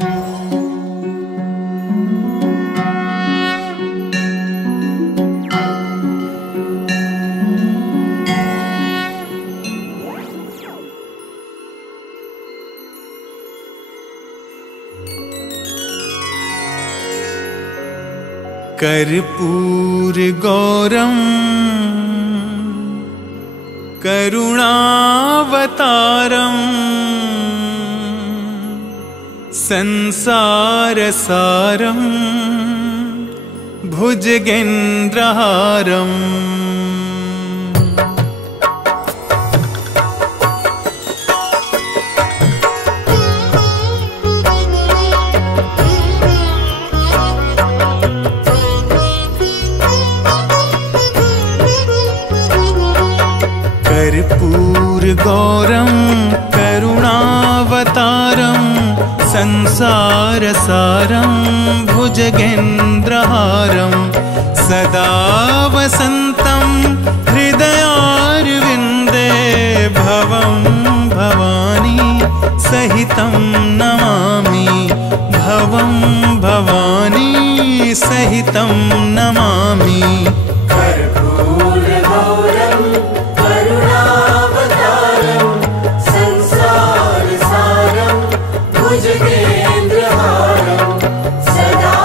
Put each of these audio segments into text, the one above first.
कर्पूर गौरम करुणावतारम संसारसारम भुजगेन्द्रहारम। कर्पूर गौरम करुणावतारम संसारसारं भुजगेन्द्रहारं सदा वसन्तं हृदयारविन्दे भवं भवानी सहितं नमामि भवं भवानी सहितं नमामि। कर्पूर गौरम करुणावतारम संसारसारं भुजगेन्द्रहारं सदा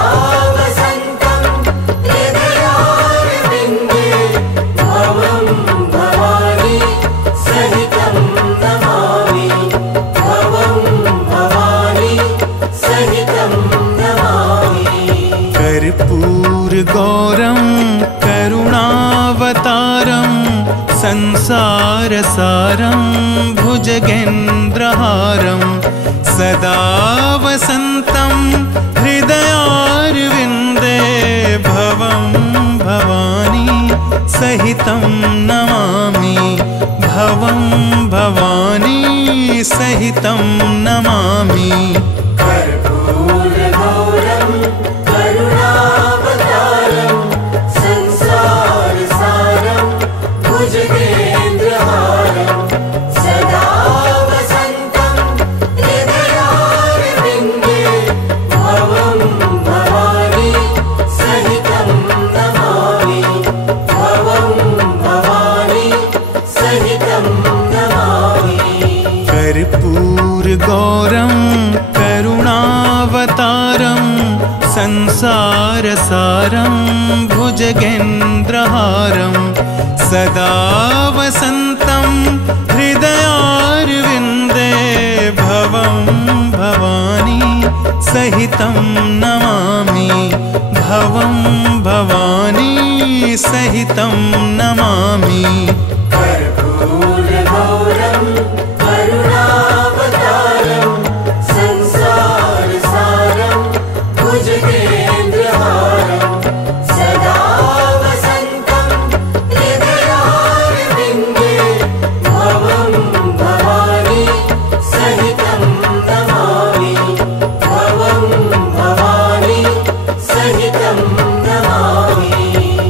वसन्तं हृदयारविन्दे भवं भवानी सहितं नमामि भवं भवानी सहितं नमामि। कर्पूर गौरम करुणावतारम संसारसारं भुजगेन्द्रहारं सदा वसन्तं हृदयारविन्दे भवं भवानी सहितं नमामि भवं भवानी सहितं नमामि।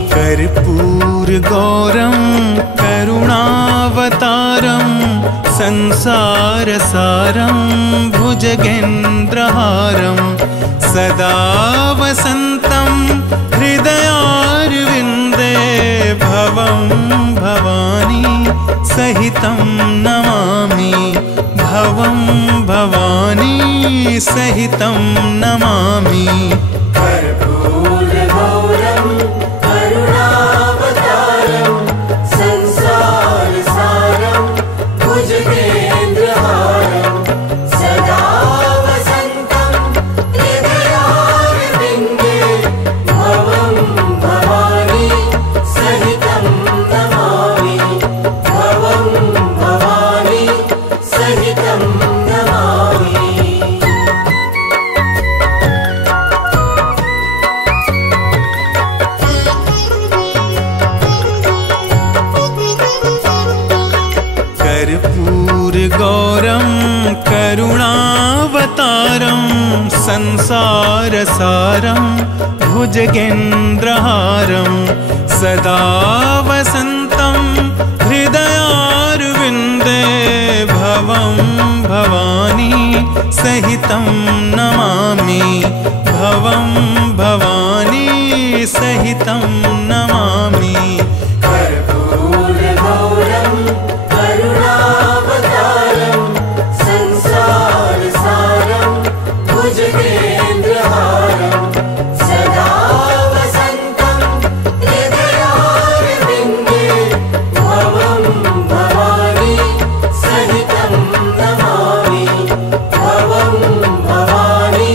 कर्पूर गौरम करुणावतारम संसारसारं भुजगेन्द्रहारं सदा वसन्तं हृदयारविन्दे भवं भवानी सहितं नमामि भवं भवानी सहितं नमामि। कर्पूर गौरम करुणावतारम संसारसारं भुजगेन्द्रहारं सदा वसन्तं हृदयारविन्दे भवं भवानी सहितं नमामि सहितं नमामि। कर्पूरगौरं करुणावतारं संसारसारं भुजगेन्द्रहारं सदा वसन्तं हृदयारविन्दे भवं भवानी सहितं नमामि। भवं भवानी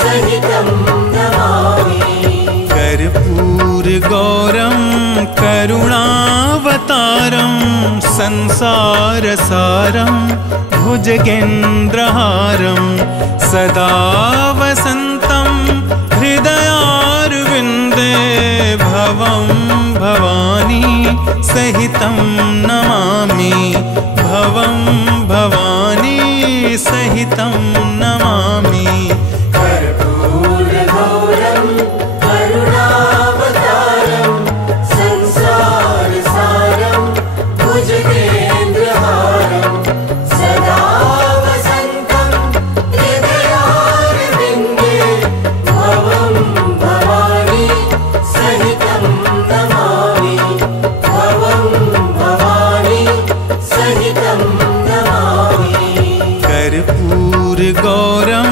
सहितं नमामि। कर्पूरगौरं करुणावतारं संसारसारं भुजगेन्द्रहारं सदा वसन्तं हृदयारविन्दे भवं भवानी सहितं नमामि। भवं भवानी सहितं नमामि। कर्पूरगौरं करुणावतारं संसारसारं भुजगेन्द्रहारं सदा वसन्तं हृदयारविन्दे भवं भवानी सहितं नमामि। भवं भवानी सहितं नमामि। कर्पूरगौरं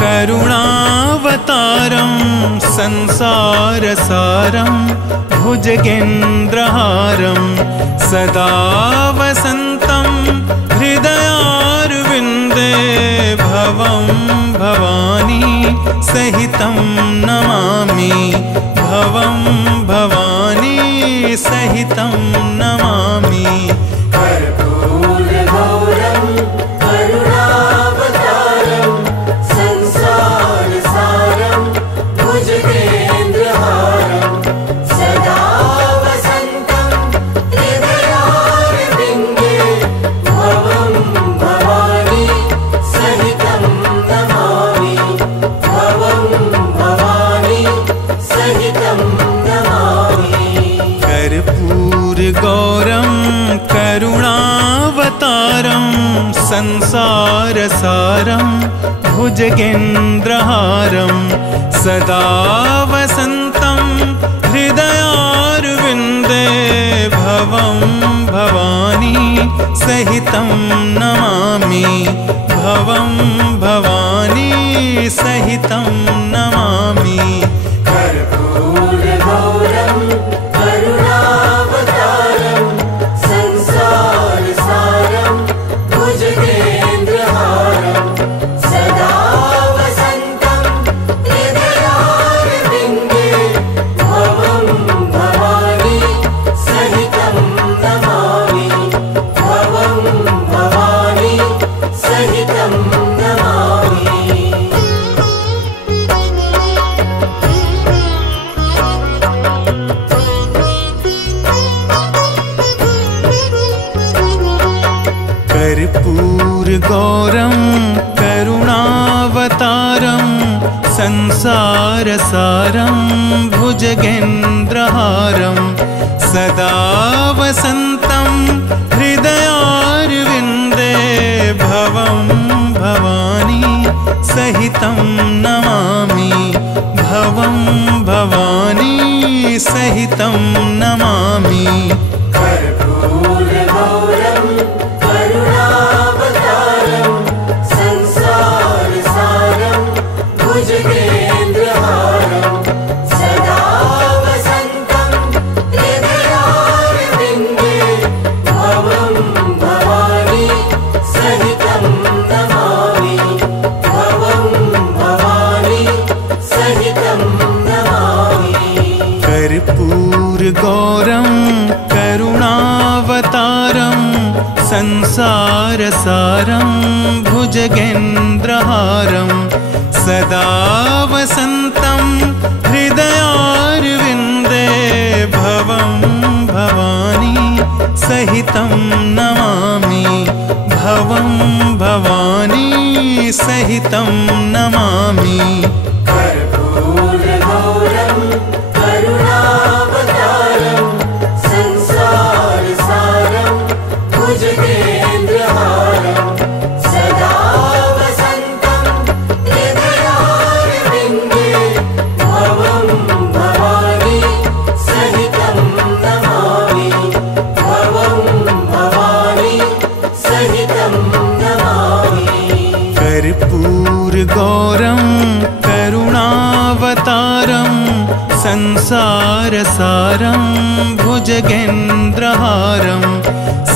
करुणावतारं संसारसारं भुजगेन्द्रहारं सदा वसन्तं हृदयारविन्दे भवं भवानी सहितं नमामि। भवं भवानी सहितं नमामि। कर्पूरगौरं करुणावतारं संसारसारं भुजगेन्द्रहारं सदा वसन्तं हृदयारविन्दे भवं भवानी सहितं नमामि। भवं भवानी सहितं नमामि। कर्पूरगौरं करुणावतारं संसारसारं भुजगेन्द्रहारं सदा वसन्तं हृदयारविन्दे भवं भवानी सहितं नमामि। भवं भवानी सहितं नमामि। कर्पूरगौरं करुणावतारं संसारसारं भुजगेन्द्रहारं सदा वसन्तं हृदयारविन्दे भवं भवानी सहितं नमामि। भवं भवानी सहितं नमामि। कर्पूरगौरं करुणावतारं संसारसारं भुजगेन्द्रहारं सदा वसन्तं हृदयारविन्दे भवं भवानी सहितं नमामि। भवं भवानी सहितं नमामि। कर्पूरगौरं करुणावतारं संसारसारं भुजगेन्द्रहारं सदा वसन्तं हृदयारविन्दे भवं भवानी सहितं नमामि। भवं भवानी सहितं नमामि। कर्पूरगौरं करुणावतारं संसारसारं भुजगेन्द्रहारं सदा वसन्तं हृदयारविन्दे भवं भवानी सहितं नमामि। भवं भवानी सहितं नमामि। कर्पूरगौरं करुणावतारं संसारसारं भुजगेन्द्रहारं सदा वसन्तं हृदयारविन्दे भवं भवानी कर्पूरगौरं करुणावतारं संसारसारं भुजगेन्द्रहारं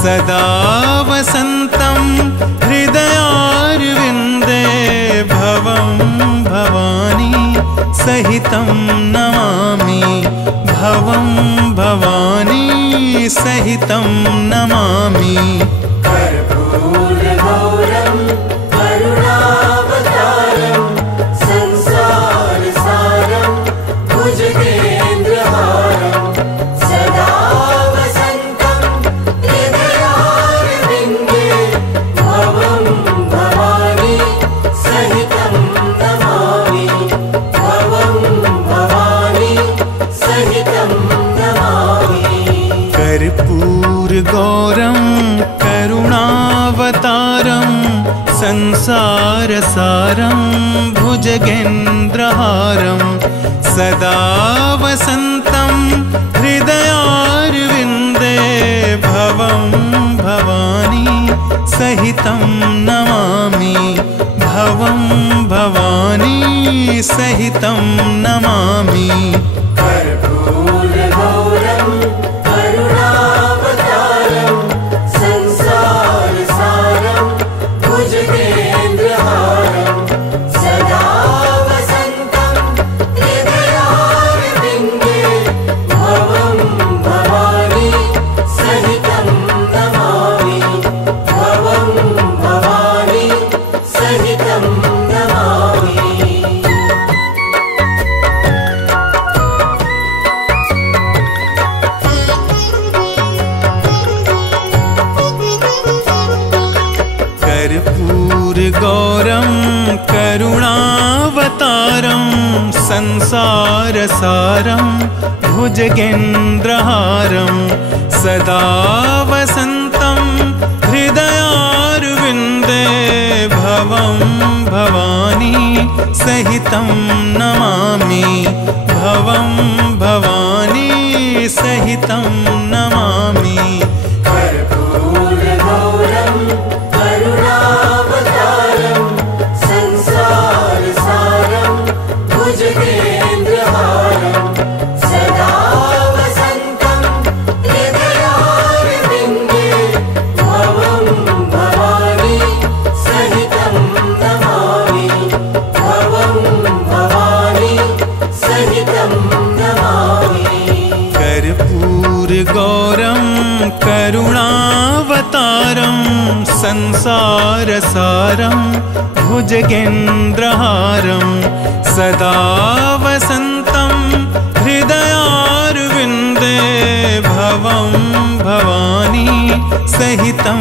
सदा वसन्तं हृदयारविन्दे भवं भवानी सहितं नमामि भवं भवानी सहितं नमामि कर्पूरगौरं करुणावतारं संसारसारं भुजगेन्द्रहारं सदा वसन्तं हृदयारविन्दे भवं भवानी सहितं नमामि भवं भवानी सहितं नमामि कर्पूरगौरं करुणावतारं संसारसारं भुजगेन्द्रहारं सदा वसन्तं हृदयारविन्दे भवं भवानी सहितं नमामि भवं भवानी सहितं नमामि कर्पूरगौरं करुणावतारं संसारसारं भुजगेन्द्रहारं सदा वसन्तं हृदयारविन्दे भवं भवानी सहितं नमामि भवं भवानी सहितं नमामि कर्पूरगौरं करुणावतारं संसारसारं भुजगेन्द्रहारं सदा वसन्तं हृदयारविन्दे भवं भवानी सहितं नमामि भवं भवानी सहितं नमामि कर्पूरगौरं करुणावतारं संसारसारं भुजगेन्द्रहारं सदा वसन्तं हृदयारविन्दे भवं भवानी सहितं नमामि भवं भवानी सहितं नमामि कर्पूरगौरं करुणावतारं संसारसारं भुजगेन्द्रहारं सदा वसन्तं हृदयारविन्दे भवं भवानी सहितं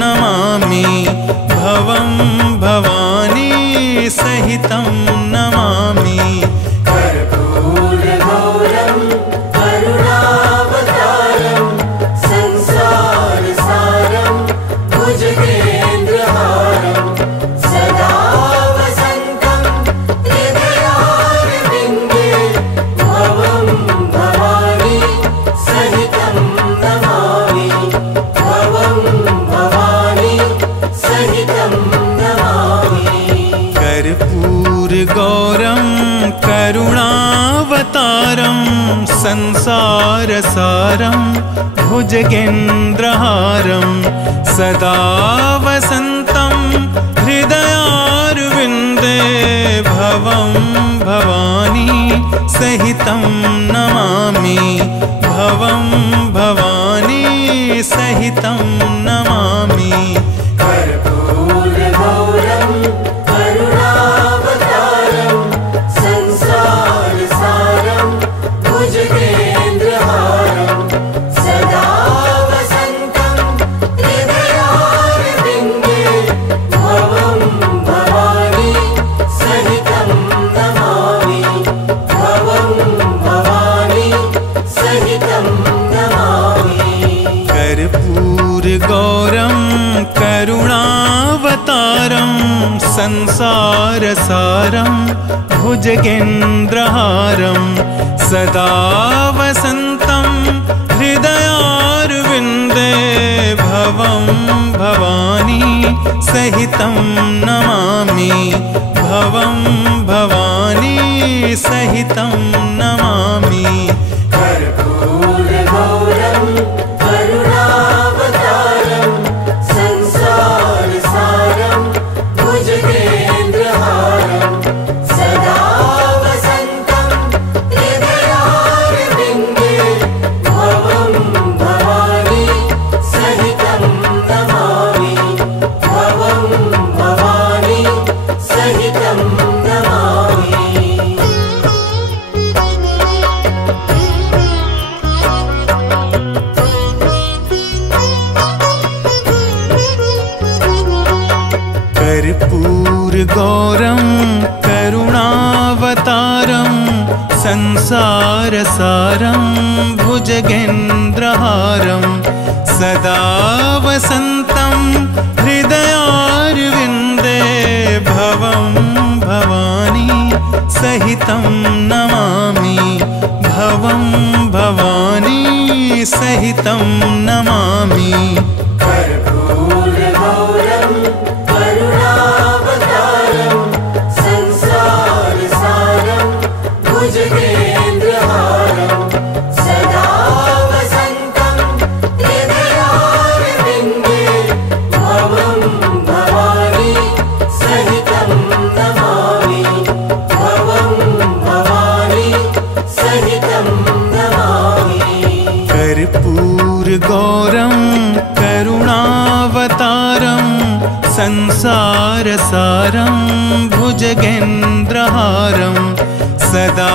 नमामि भवं भवानी सहितं नमामि कर्पूरगौरं करुणावतारं संसारसारं भुजगेन्द्रहारं सदा वसन्तं हृदयारविन्दे भवं भवानी सहितं नमामि भवं भवानी सहितं नमामि कर्पूरगौरं करुणावतारं संसारसारं भुजगेन्द्रहारं सदा वसन्तं हृदयारविन्दे भवं भवानी सहितं नमामि भवं भवानी सहितं नमामि कर्पूरगौरं करुणावतारं संसारसारं भुजगेन्द्रहारं सदा वसन्तं हृदयारविन्दे भवं भवानी सहितं नमामि भवं भवानी सहितं नमामि कर्पूरगौरं करुणावतारं संसारसारं भुजगेन्द्रहारं सदा वसन्तं हृदयारविन्दे भवं भवानी सहितं नमामि भवं भवानी सहितं नमामि कर्पूरगौरं करुणावतारं संसारसारं भुजगेन्द्रहारं सदा वसन्तं हृदयारविन्दे भवं भवानी सहितं नमामि भवं भवानी सहितं नमामि कर्पूरगौरं करुणावतारं संसारसारं भुजगेन्द्रहारं सदा वसन्तं हृदयारविन्दे भवं भवानी सहितं नमामि भवं भवानी सहितं नमामि कर्पूरगौरं करुणावतारं संसारसारं भुजगेन्द्रहारं सदा वसन्तं हृदयारविन्दे भवं भवानी सहितं नमामि भवं भवानी सहितं नमामि कर्पूरगौरं करुणावतारं संसारसारं भुजगेन्द्रहारं सदा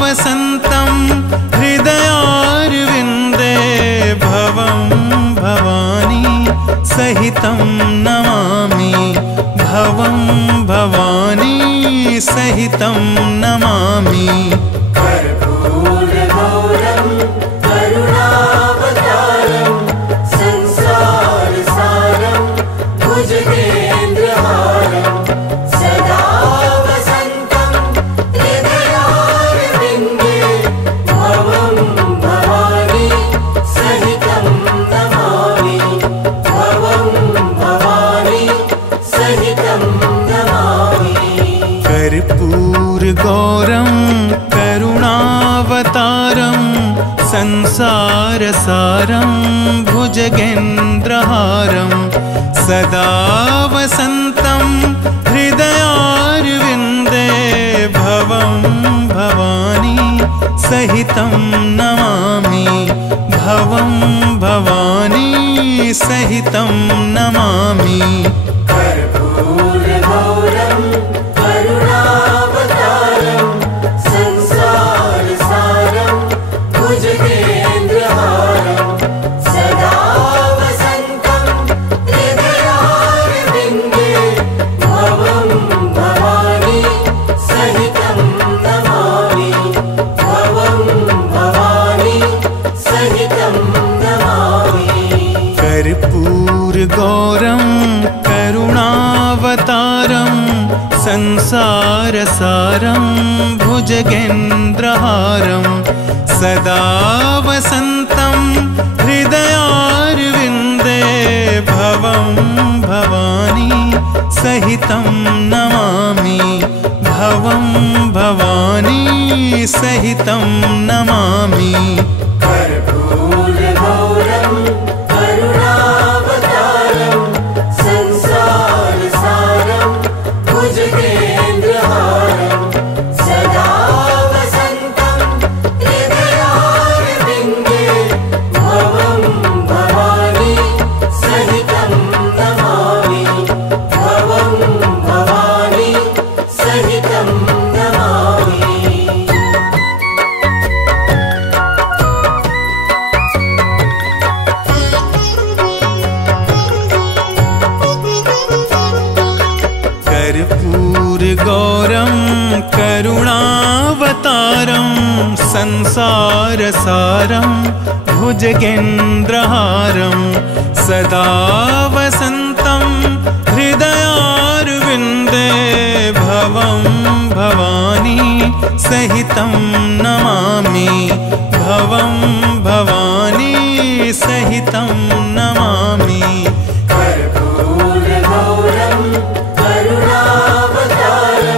वसन्तं हृदयारविन्दे भवं भवानी सहितं नमामि भवं भवानी सहितं नमामि कर्पूरगौरं करुणावतारं संसारसारं भुजगेन्द्रहारं सदा वसन्तं हृदयारविन्दे भवं भवानी सहितं नमामि भवं भवानी सहितं नमामि कर्पूरगौरं करुणावतारं संसारसारं भुजगेन्द्रहारं सदा वसन्तं हृदयारविन्दे भवं भवानी सहितं नमामि भवं भवानी सहितं नमामि कर्पूरगौरं करुणावतारं संसारसारं भुजगेन्द्रहारं सदा वसन्तं हृदयारविन्दे भवं भवानी सहितं नमामि भवं भवानी सहितं नमामि कर्पूरगौरं करुणावतारं संसारसारं भुजगेन्द्रहारं सदा वसन्तं हृदयारविन्दे भवं भवानी सहितं नमामि भवं भवानी सहितं नमामि कर्पूरगौरं करुणावतारं संसारसारं भुजगेन्द्रहारं सदा वसन्तं हृदयारविन्दे भवं भवानी सहितं नमामि भवं भवानी सहितं नमामि कर्पूरगौरं करुणावतारं संसारसारं भुजगेन्द्रहारं सदा वसन्तं हृदयारविन्दे भवं भवानी सहितं नमामि भवं भवानी सहितं नमामि कर्पूरगौरं करुणावतारं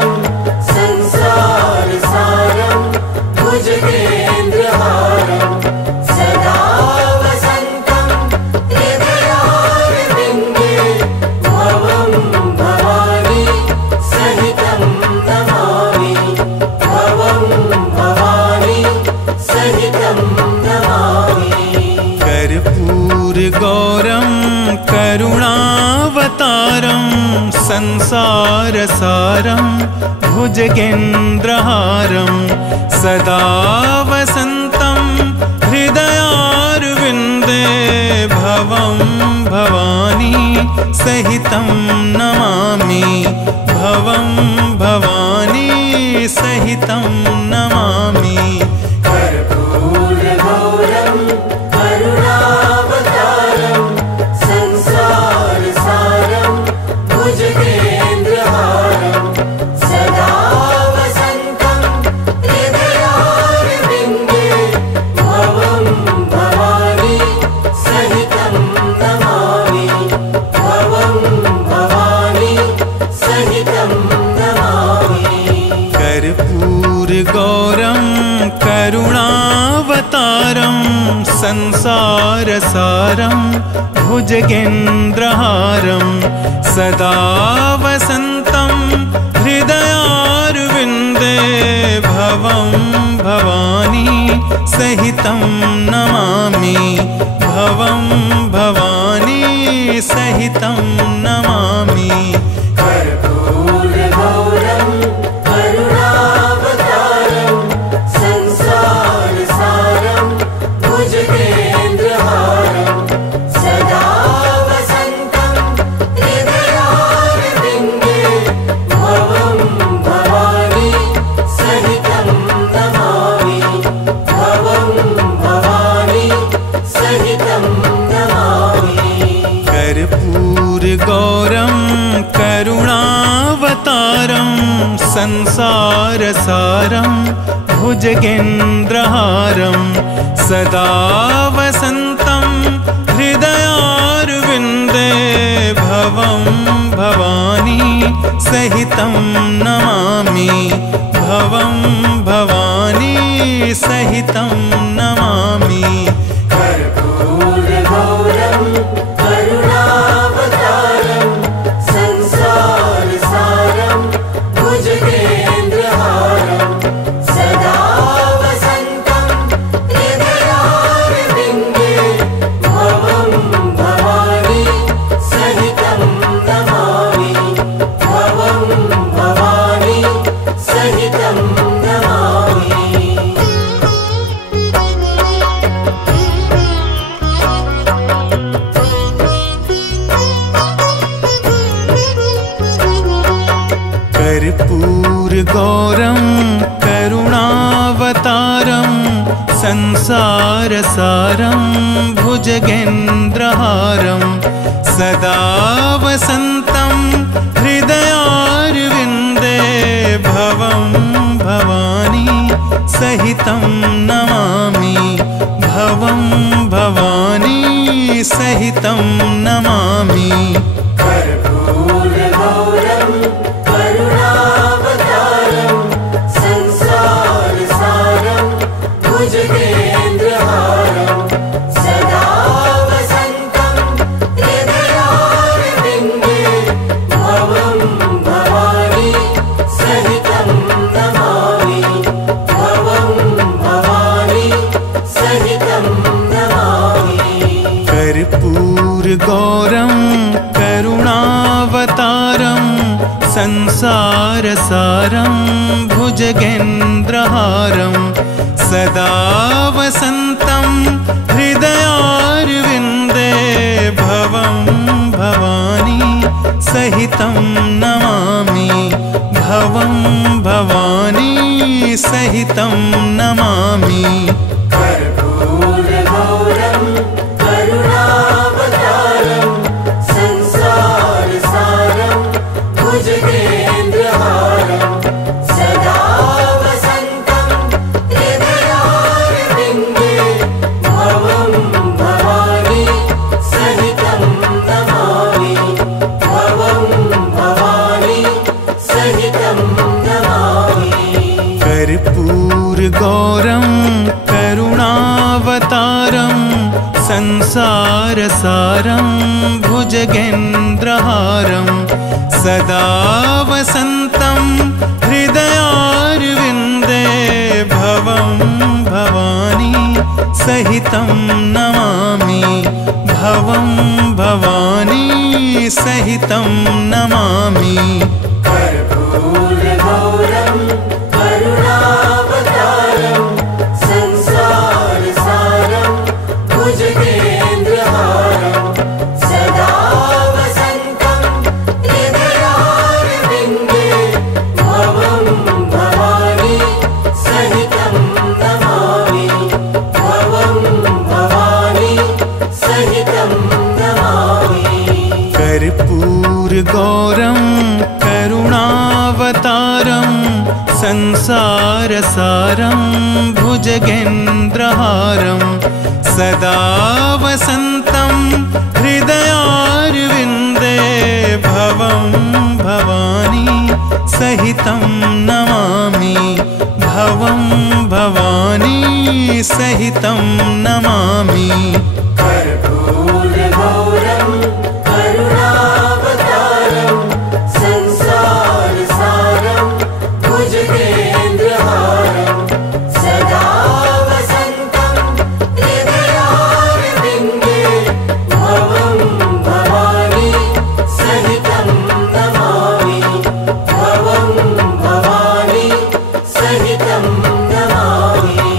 सारं भुजगेन्द्रहारं सदा वसन्तं हृदयारविन्दे भवं भवानी सहितं नमामि भवं भवानी सहितं नमामि कर्पूरगौरं करुणावतारं संसारसारं भुजगेन्द्रहारं सदा वसन्तं हृदयारविन्दे भवं भवानी सहितं नमामि भवं भवानी सहितं नमामि कर्पूरगौरं करुणावतारं संसारसारं भुजगेन्द्रहारं सदा वसन्तं हृदयारविन्दे भवं भवानी सहितं नमामि भवं भवानी सहितं नमामि कर्पूरगौरं करुणावतारं संसारसारं भुजगेन्द्रहारं सदा वसन्तं हृदयारविन्दे भवं भवानी सहितं नमामि भवं भवानी सहितं नमामि कर्पूरगौरं करुणावतारं संसारसारं भुजगेन्द्रहारं सदा वसन्तं हृदयारविन्दे भवं भवानी सहितं नमामि भवं भवानी सहितं नमामि कर्पूरगौरं करुणावतारं संसारसारं भुजगेन्द्रहारं सदा वसन्तं हृदयारविन्दे भवं भवानी सहितं नमामि भवं भवानी सहितं नमामि कर्पूरगौरं करुणावतारं संसारसारं भुजगेन्द्रहारं सदा वसन्तं हृदयारविन्दे भवं भवानी सहितं नमामि भवं भवानी सहितं नमामि कर्पूरगौरं करुणावतारं संसारसारं भुजगेन्द्रहारं सदा वसन्तं हृदयारविन्दे भवं भवानी सहितं नमामि भवं भवानी सहितं नमामि कर्पूरगौरं करुणावतारं संसारसारं भुजगेन्द्रहारं सदा वसन्तं हृदयारविन्दे भवं भवानी सहितं नमामि भवं भवानी सहितं नमामि कर्पूरगौरं करुणावतारं संसारसारं भुजगेन्द्रहारं सदा वसन्तं हृदयारविन्दे भवं भवानी सहितं नमामि भवं भवानी सहितं नमामि कर्पूरगौरं करुणावतारं संसारसारं भुजगेन्द्रहारं सदा वसन्तं हृदयारविन्दे भवं भवानी सहितं नमामि भवं भवानी सहितं नमामि कर्पूरगौरं संसारसारं भुजगेन्द्रहारं सदा वसन्तं हृदयारविन्दे भवं भवानी सहितं नमामि भवं भवानी सहितं नमामि कर्पूरगौरं करुणावतारं संसारसारं भुजगेन्द्रहारं सदा वसन्तं हृदयारविन्दे भवं भवानी सहितं नमामि भवं भवानी सहितं नमामि।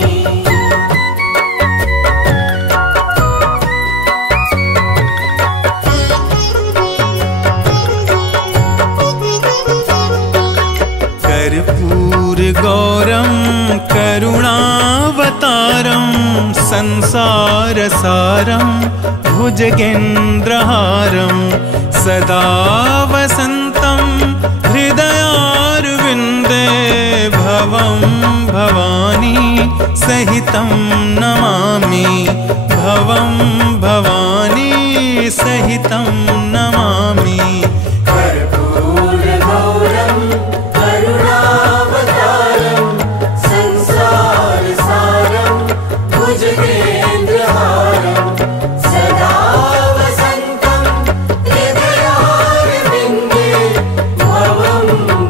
कर्पूरगौरं करुणावतारं संसारसारं भुजगेन्द्रहारं सदा वसन्तं हृदयारविन्दे भवं भवानी सहितं नमामि भवं भवानी सहितं नमामि। कर्पूरगौरं करुणावतारं संसारसारं भुजगेन्द्रहारं सदा वसन्तं हृदयारविन्दे भवं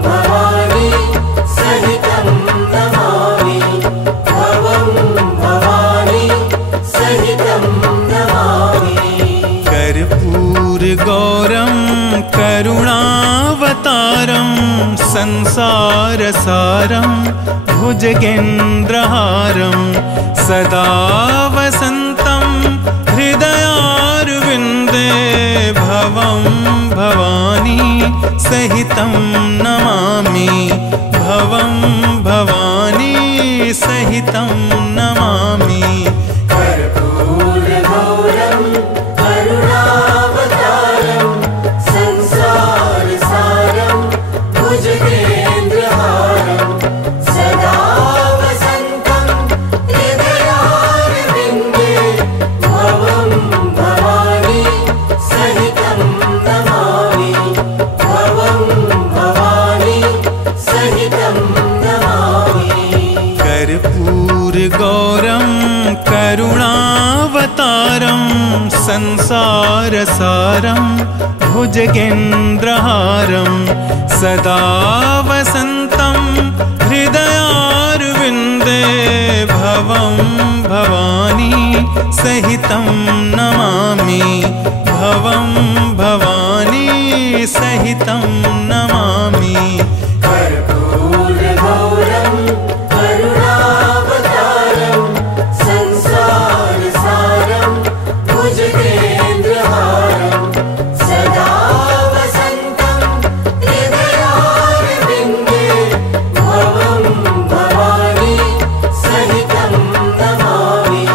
भवानी सहितं नमामि भवं भवानी सहितं नमामि। कर्पूरगौरं करुणावतारं संसारसारं भुजगेन्द्रहारं सदा वसन्तं हृदयारविन्दे भवं भवानी सहितं नमामि भवं भवानी सहितं नमामि। कर्पूरगौरं करुणावतारं संसारसारं भुजगेन्द्रहारं सदा वसन्तं हृदयारविन्दे भवं भवानी सहितं नमामि भवं भवानी सहितं नमामि। कर्पूरगौरं करुणावतारं संसारसारं भुजगेन्द्रहारं सदा वसन्तं हृदयारविन्दे भवं भवानी सहितं नमामि भवं भवानी सहितं नमामि। कर्पूरगौरं करुणावतारं संसारसारं भुजगेन्द्रहारं सदा वसन्तं हृदयारविन्दे भवं भवानी सहितं नमामि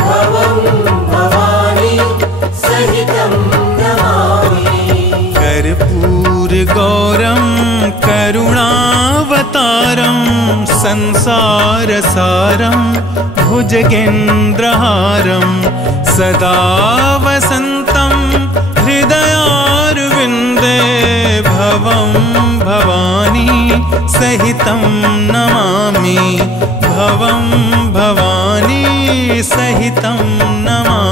भवं भवानी सहितं नमामि। कर्पूरगौरं करुणावतारं संसारसारं भुजगेन्द्रहारं सदा वसन्तं हृदयारविन्दे भवं भवानी सहितं नमामि भवं भवानी सहितं नमामि।